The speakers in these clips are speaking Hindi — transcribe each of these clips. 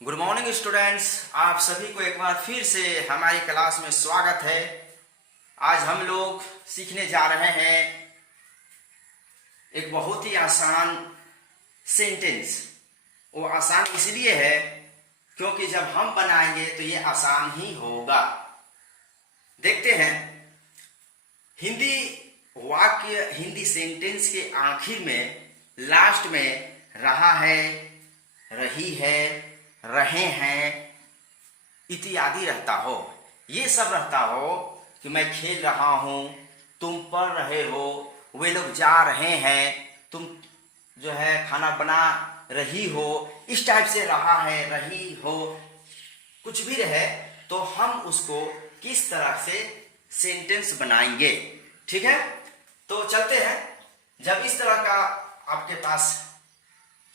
गुड मॉर्निंग स्टूडेंट्स, आप सभी को एक बार फिर से हमारी क्लास में स्वागत है। आज हम लोग सीखने जा रहे हैं एक बहुत ही आसान सेंटेंस। वो आसान इसलिए है क्योंकि जब हम बनाएंगे तो ये आसान ही होगा। देखते हैं हिंदी वाक्य, हिंदी सेंटेंस के आखिर में, लास्ट में रहा है, रही है, रहे हैं इत्यादि रहता हो। ये सब रहता हो कि मैं खेल रहा हूं, तुम पढ़ रहे हो, वे लोग जा रहे हैं, तुम जो है खाना बना रही हो, इस टाइप से रहा है, रही हो, कुछ भी रहे तो हम उसको किस तरह से सेंटेंस बनाएंगे। ठीक है, तो चलते हैं। जब इस तरह का आपके पास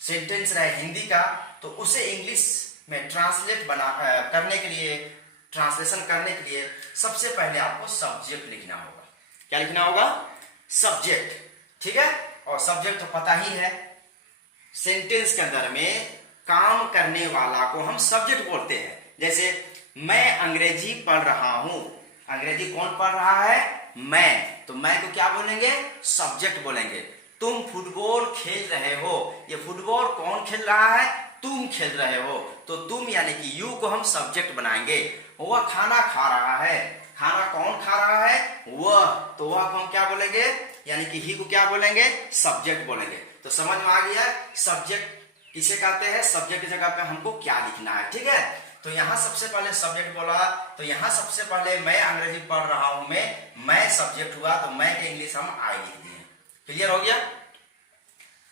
सेंटेंस रहे हिंदी का, तो उसे इंग्लिश में करने के लिए, ट्रांसलेशन करने के लिए सबसे पहले आपको सब्जेक्ट लिखना होगा। क्या लिखना होगा? सब्जेक्ट। ठीक है, और सब्जेक्ट तो पता ही है, सेंटेंस के अंदर में काम करने वाला को हम सब्जेक्ट बोलते हैं। जैसे मैं अंग्रेजी पढ़ रहा हूं, अंग्रेजी कौन पढ़ रहा है? मैं। तो मैं को क्या बोलेंगे? सब्जेक्ट बोलेंगे। तुम फुटबॉल खेल रहे हो, ये फुटबॉल कौन खेल रहा है? तुम खेल रहे हो, तो तुम यानी कि यू को हम सब्जेक्ट बनाएंगे। वह खाना खा रहा है, खाना कौन खा रहा है? वह। तो वह को हम क्या बोलेंगे? यानी कि ही को क्या बोलेंगे? सब्जेक्ट बोलेंगे। तो समझ में आ गया सब्जेक्ट किसे कहते हैं, सब्जेक्ट की जगह पे हमको क्या लिखना है। ठीक है, तो यहाँ सबसे पहले सब्जेक्ट बोला, तो यहाँ सबसे पहले मैं अंग्रेजी पढ़ रहा हूं, मैं सब्जेक्ट हुआ, तो मैं के इंग्लिश हम आई लिख दिए। क्लियर हो गया?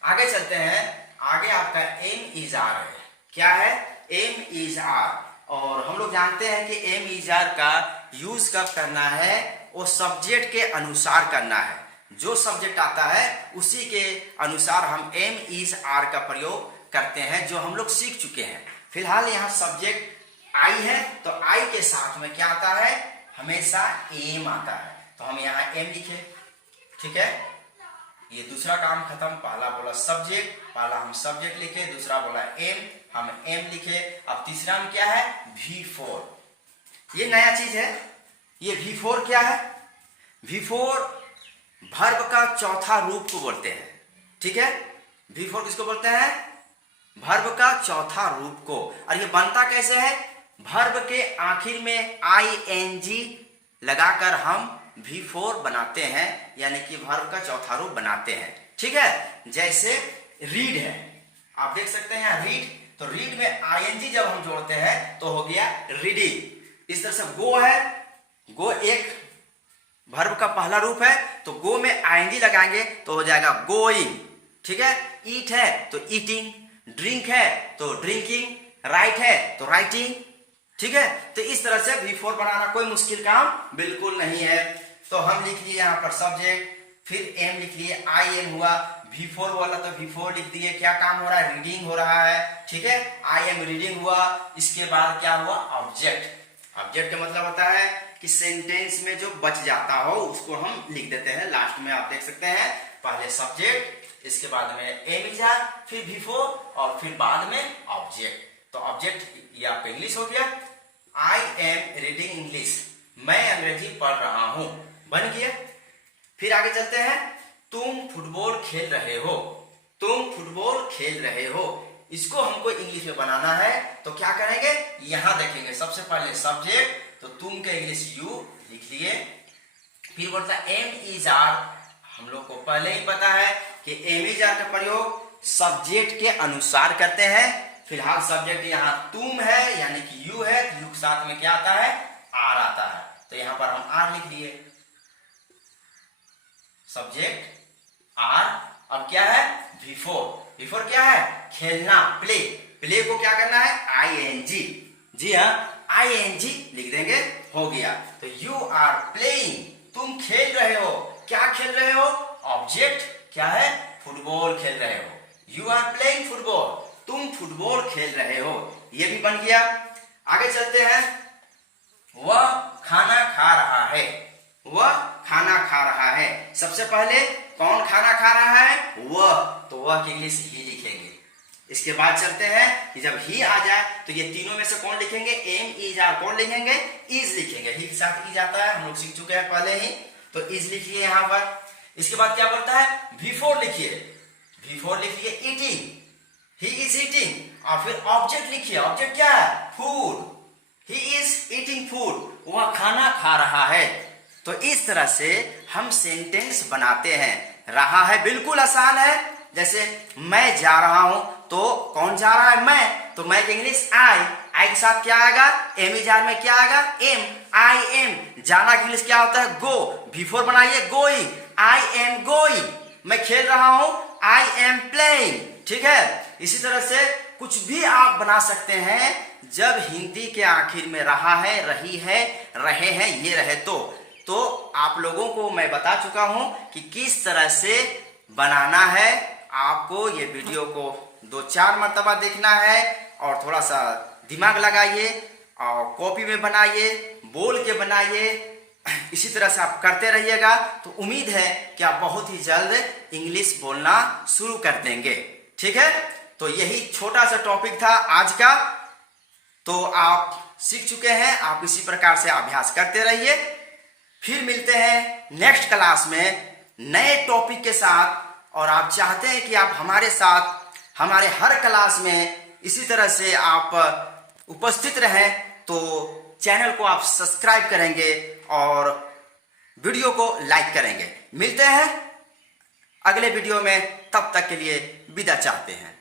आगे चलते हैं। आगे आपका एम इज आर है। क्या है? M is R. और हम लोग जानते हैं कि एम इज आर का यूज कब करना है? वो सब्जेक्ट के अनुसार करना है। जो सब्जेक्ट आता है उसी के अनुसार हम एम इज आर का प्रयोग करते हैं, जो हम लोग सीख चुके हैं। फिलहाल यहाँ सब्जेक्ट आई है, तो आई के साथ में क्या आता है? हमेशा एम आता है। तो हम यहाँ एम लिखे। ठीक है, ये दूसरा काम खत्म। पहला बोला सब्जेक्ट, पहला हम सब्जेक्ट लिखे, दूसरा बोला एम, हम एम लिखे। अब तीसरा में क्या है? V4। ये नया चीज है। ये V4 क्या है? V4 वर्ब का चौथा रूप को बोलते हैं। ठीक है, V4 किसको बोलते हैं? वर्ब का चौथा रूप को। और ये बनता कैसे है? वर्ब के आखिर में ING लगाकर हम V4 बनाते हैं, यानी कि वर्ब का चौथा रूप बनाते हैं। ठीक है, जैसे रीड है, आप देख सकते हैं यहाँ रीड, तो रीड में ING जब हम जोड़ते हैं तो हो गया रीडिंग। इस तरह से गो है, गो एक वर्ब का पहला रूप है, तो गो में ING लगाएंगे तो हो जाएगा गोइंग। ठीक है, ईट है तो ईटिंग, ड्रिंक है तो ड्रिंकिंग, राइट है तो राइटिंग। ठीक है, तो इस तरह से V4 बनाना कोई मुश्किल काम बिल्कुल नहीं है। तो हम लिख लिए यहाँ पर सब्जेक्ट, फिर एम लिख लिए, IM हुआ, V4 वाला तो V4 लिख दिए। क्या काम हो रहा है? रीडिंग हो रहा है। ठीक है, IM रीडिंग हुआ। इसके बाद क्या हुआ? ऑब्जेक्ट। ऑब्जेक्ट का मतलब होता है कि सेंटेंस में जो बच जाता हो उसको हम लिख देते हैं लास्ट में। आप देख सकते हैं पहले सब्जेक्ट, इसके बाद में एम इज आर, फिर V4 और फिर बाद में ऑब्जेक्ट। तो ऑब्जेक्ट ये आपका इंग्लिश हो गया। आई एम रीडिंग इंग्लिश, मैं अंग्रेजी पढ़ रहा हूं, बन गया। फिर आगे चलते हैं। तुम फुटबॉल खेल रहे हो, तुम फुटबॉल खेल रहे हो, इसको हमको इंग्लिश में बनाना है। तो क्या करेंगे? यहां देखेंगे सबसे पहले सब्जेक्ट, तो तुम का इंग्लिश यू लिख लिए। फिर बोलता एम इज आर, हम लोग को पहले ही पता है कि एम इज आर का प्रयोग सब्जेक्ट के अनुसार करते हैं। फिलहाल सब्जेक्ट यहाँ तुम है, यानी कि यू है, तो यू के साथ में क्या आता है? आर आता है। तो यहां पर हम आर लिख दिए, सब्जेक्ट आर। अब क्या है? V4। V4 क्या है? खेलना, प्ले। प्ले को क्या करना है? ING। जी हाँ, ING लिख देंगे, हो गया। तो यू आर प्लेइंग, तुम खेल रहे हो। क्या खेल रहे हो? ऑब्जेक्ट क्या है? फुटबॉल खेल रहे हो। यू आर प्लेइंग फुटबॉल, तुम फुटबॉल खेल रहे हो, ये भी बन गया। आगे चलते हैं। वह खाना खा रहा है, वह खाना खा रहा है। सबसे पहले कौन खाना खा रहा है? वह, तो वह की इंग्लिश ही लिखेंगे। इसके बाद चलते हैं कि जब ही आ जाए तो ये तीनों में से कौन लिखेंगे, एम इज आर, कौन लिखेंगे, इज लिखेंगे। ही के साथ इज आता है, हम लोग सीख चुके हैं पहले ही, तो इज लिखिए यहां पर। इसके बाद क्या बोलता है, बिफोर लिखिए, बिफोर लिखिए ईटिंग, ही इज ईटिंग, और फिर ऑब्जेक्ट लिखिए, ऑब्जेक्ट क्या है, food, he is eating food, वह खाना खा रहा है। तो इस तरह से हम सेंटेंस बनाते हैं। रहा है बिल्कुल आसान है, जैसे मैं जा रहा हूं तो कौन जा रहा है, मैं, तो मैं की इंग्लिश आई, आई के साथ क्या आएगा, एम इज आर में क्या आएगा, एम, आई एम। जाना की इंग्लिश क्या होता है, गो, बिफोर बनाइए गोइंग, आई एम गोइंग। मैं खेल रहा हूं, आई एम प्लेइंग, ठीक है। इसी तरह से कुछ भी आप बना सकते हैं जब हिंदी के आखिर में रहा है, रही है, रहे हैं, ये रहे तो आप लोगों को मैं बता चुका हूं कि किस तरह से बनाना है। आपको ये वीडियो को 2-4 मर्तबा देखना है और थोड़ा सा दिमाग लगाइए और कॉपी में बनाइए, बोल के बनाइए। इसी तरह से आप करते रहिएगा तो उम्मीद है कि आप बहुत ही जल्द इंग्लिश बोलना शुरू कर देंगे, ठीक है। तो यही छोटा सा टॉपिक था आज का, तो आप सीख चुके हैं। आप इसी प्रकार से अभ्यास करते रहिए। फिर मिलते हैं नेक्स्ट क्लास में नए टॉपिक के साथ। और आप चाहते हैं कि आप हमारे साथ हमारे हर क्लास में इसी तरह से आप उपस्थित रहें, तो चैनल को आप सब्सक्राइब करेंगे और वीडियो को लाइक करेंगे। मिलते हैं अगले वीडियो में, तब तक के लिए विदा चाहते हैं।